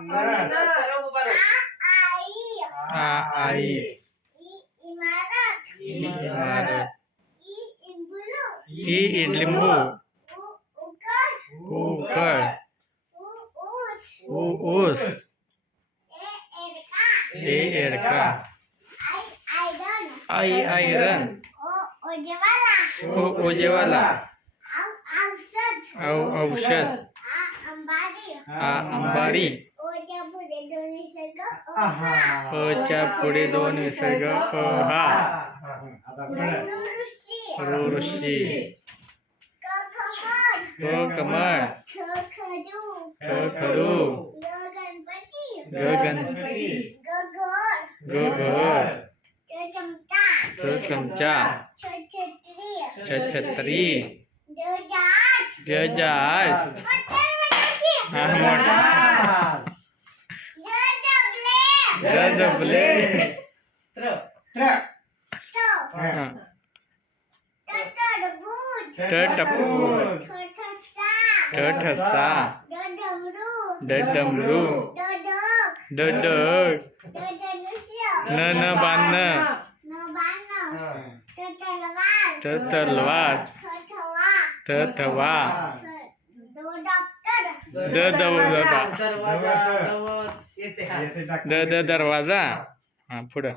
सरळ उभा राहा. आई इमारत इमारत इ लिंबू उकळ ऊस एरका आई आयरन ओजेवाला औषध अंबारी च्या पुढे दोन विसर्ग हा ऋषी कमळ खडू गणपती घर चमचा छत्री जहाज जबले ठसा डमरू डडक न बांधणं तलवार थवा दरवाजा हा पुढं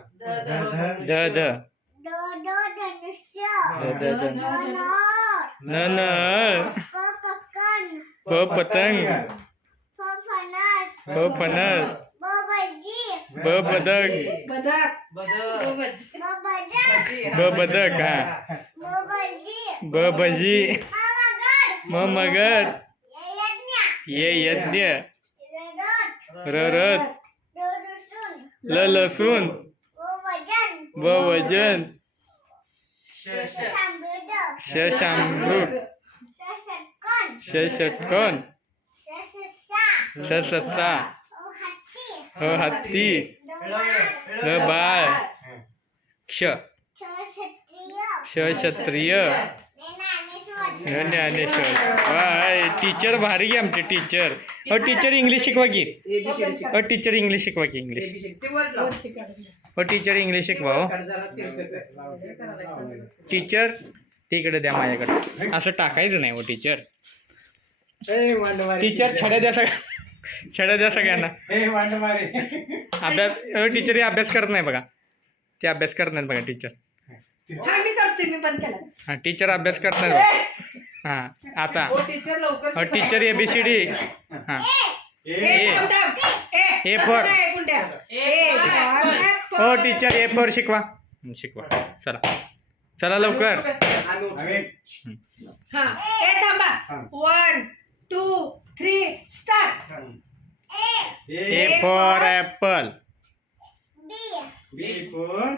पतंग फणस बदक बदक हा भजी मगर ये यज्ञ रथ लसूण वजन शशामृग षटकोन ससा हत्ती बाळ क्षत्रिय ज्ञानेश्वर टीचर भारी की आमचे टीचर टीचर इंग्लिश शिकवा की टीचर इंग्लिश शिकवा की इंग्लिश टीचर इंग्लिश शिकवा हो टीचर तिकडे द्या माझ्याकडे असं टाकायचं नाही हो टीचर टीचर छड्या द्या सगळ्यांना अभ्यास टीचर अभ्यास करत नाही बघा ते अभ्यास करत नाहीत बघा टीचर हा टीचर अभ्यास करत नाही बघा हा आता टीचर ABCD हा ए फॉर हो टीचर ए फॉर शिकवा चला लवकर 1 2 3 स्टार्ट. ए फॉर ऍपल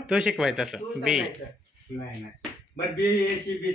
तू शिकवायचं असं बी नाही बरं बी